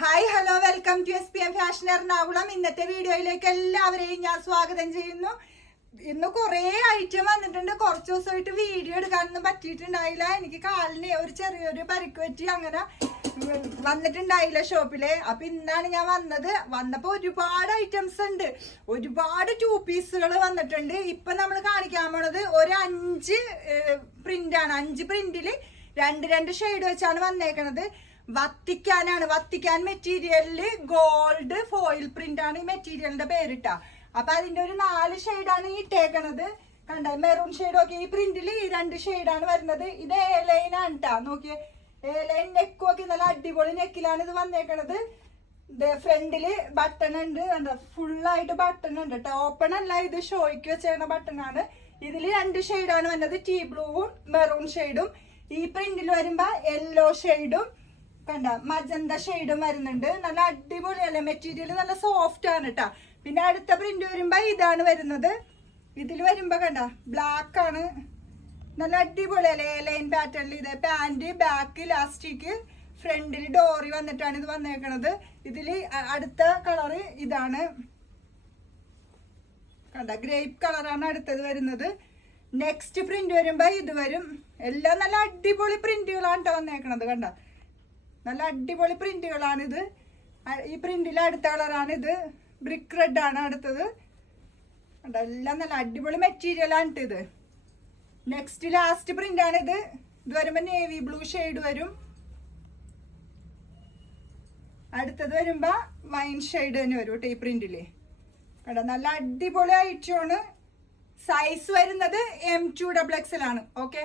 Hi hello welcome to SPM fashion Ernakulam. ഇന്നത്തെ വീഡിയോയിലേക്ക് എല്ലാവരെയും ഞാൻ സ്വാഗതം ചെയ്യുന്നു. ഇന്ന് കുറേ ഐറ്റം വന്നിട്ടുണ്ട്. കുറച്ച് ദിവസമായിട്ട് വീഡിയോ എടുക്കാനൊന്നും പറ്റിയിട്ടുണ്ടായില്ല. എനിക്ക് കാലിന് ഒരു ചെറിയൊരു പരിക്ക് പറ്റി, അങ്ങനെ വന്നിട്ടുണ്ടായില്ല ഷോപ്പില്. അപ്പൊ ഇന്നാണ് ഞാൻ വന്നപ്പോ ഒരുപാട് ഐറ്റംസ് ഉണ്ട്, ഒരുപാട് 2 പീസുകൾ വന്നിട്ടുണ്ട്. ഇപ്പൊ നമ്മൾ കാണിക്കാൻ പോണത് ഒരു 5 പ്രിന്റാണ്. 5 പ്രിന്റില് 2 ഷെയ്ഡ് വെച്ചാണ് വന്നേക്കണത്. വത്തിക്കാൻ മെറ്റീരിയലില് ഗോൾഡ് ഫോയിൽ പ്രിന്റ് ആണ് ഈ മെറ്റീരിയലിന്റെ പേരിട്ട. അപ്പൊ അതിന്റെ ഒരു 4 ഷെയ്ഡാണ് ഇട്ടേക്കണത്. കണ്ട, മെറൂൺ ഷെയ്ഡ് ഒക്കെ ഈ പ്രിന്റില് ഈ 2 ഷെയ്ഡാണ് വരുന്നത്. ഇത് A-ലൈൻ ആണ് ട്ടാ. നോക്കിയേ, A-ലൈൻ നെക്കും ഒക്കെ നല്ല അടിപൊളി നെക്കിലാണ് ഇത് വന്നേക്കണത്. ഫ്രണ്ടില് ബട്ടൺ ഉണ്ട്, എന്താ ഫുള്ളായിട്ട് ബട്ടൺ ഉണ്ട് ട്ടോ. ഓപ്പൺ അല്ല, ഇത് ഷോയ്ക്ക് വെച്ചേക്കണ ബട്ടൺ ആണ്. ഇതില് 2 ഷെയ്ഡാണ് വരുന്നത്, ടീ ബ്ലൂവും മെറൂൺ ഷെയ്ഡും. ഈ പ്രിന്റിൽ വരുമ്പോ യെല്ലോ ഷെയ്ഡും കണ്ട മജന്ത ഷെയ്ഡും വരുന്നുണ്ട്. നല്ല അടിപൊളിയല്ലേ, മെറ്റീരിയൽ നല്ല സോഫ്റ്റ് ആണ് കേട്ടാ. പിന്നെ അടുത്ത പ്രിന്റ് വരുമ്പോ ഇതാണ് വരുന്നത്. ഇതിൽ വരുമ്പോ കണ്ട ബ്ലാക്ക് ആണ്, നല്ല അടിപൊളിയല്ലേ, ലൈൻ പാറ്റേണിൽ. ഇത് പാന്റ്, ബാക്ക് ഇലാസ്റ്റിക്, ഫ്രണ്ടിൽ ഡോറി വന്നിട്ടാണ് ഇത് വന്നേക്കണത്. ഇതില് അടുത്ത കളറ് ഇതാണ് കണ്ട, ഗ്രേപ്പ് കളറാണ് അടുത്തത് വരുന്നത്. നെക്സ്റ്റ് പ്രിന്റ് വരുമ്പോ ഇത് വരും. എല്ലാം നല്ല അടിപൊളി പ്രിന്റുകളാണ് കേട്ടോ വന്നേക്കണത്. കണ്ട, നല്ല അടിപൊളി പ്രിന്റുകളാണിത്. ഈ പ്രിന്റിലെ അടുത്ത കളറാണ് ഇത്, ബ്രിക്ക് റെഡ് ആണ് അടുത്തത്. എല്ലാം നല്ല അടിപൊളി മെറ്റീരിയലാണ് ഇത്. നെക്സ്റ്റ് ലാസ്റ്റ് പ്രിന്റ് ആണ് ഇത്. ഇത് വരുമ്പോ നേവി ബ്ലൂ ഷെയ്ഡ് വരും. അടുത്തത് വരുമ്പോ വൈൻ ഷെയ്ഡ് തന്നെ വരും കേട്ടോ ഈ പ്രിന്റില്. കേട്ടോ, നല്ല അടിപൊളി ഐറ്റമാണ്. സൈസ് വരുന്നത് M2XXL ആണ്. ഓക്കെ.